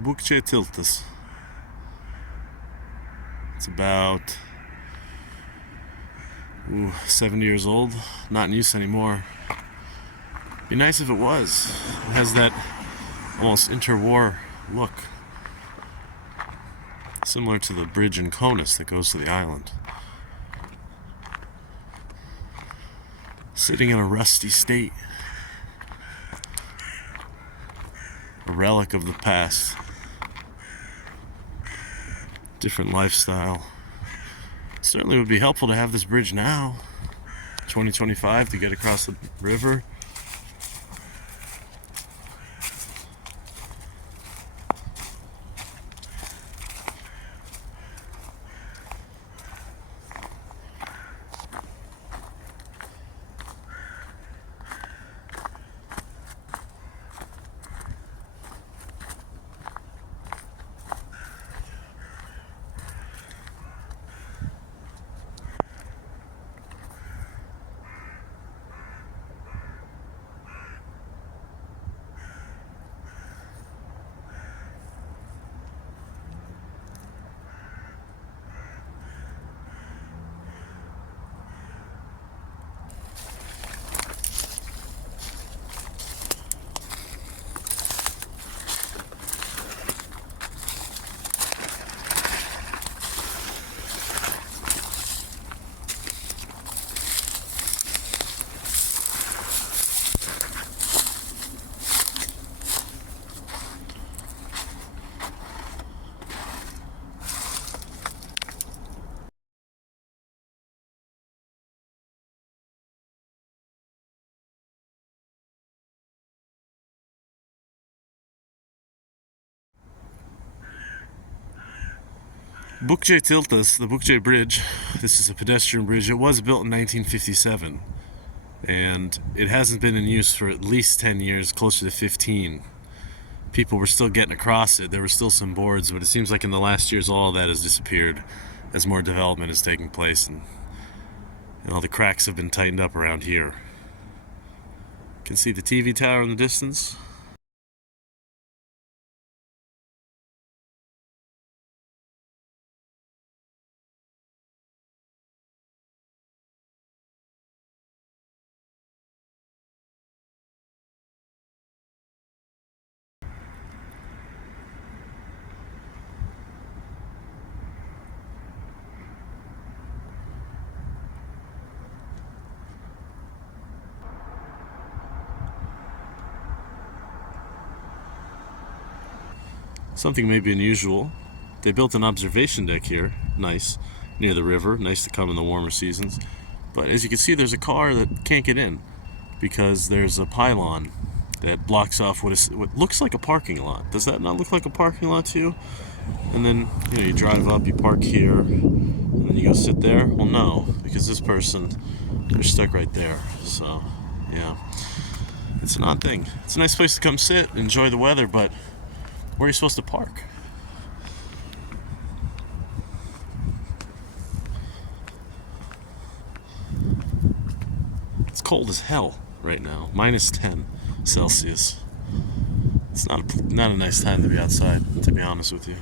Bukčių tiltas. It's about 70 years old, not in use anymore. Be nice if it was. It has that almost interwar look, similar to the bridge in Konus that goes to the island. Sitting in a rusty state, a relic of the past. Different lifestyle. Certainly would be helpful to have this bridge now, 2025, to get across the river. Bukčių tiltas, the Bukčių Bridge, this is a pedestrian bridge. It was built in 1957, and it hasn't been in use for at least 10 years, closer to 15. People were still getting across it. There were still some boards, but it seems like in the last years all of that has disappeared as more development is taking place, and all the cracks have been tightened up around here. You can see the TV tower in the distance. Something maybe unusual. They built an observation deck here, nice, near the river, nice to come in the warmer seasons. But as you can see, there's a car that can't get in because there's a pylon that blocks off what looks like a parking lot. Does that not look like a parking lot to you? And then you drive up, you park here, and then you go sit there. Well, no, because this person, they're stuck right there. So, yeah, it's an odd thing. It's a nice place to come sit, enjoy the weather, but where are you supposed to park? It's cold as hell right now, minus 10 Celsius. It's not a nice time to be outside, to be honest with you.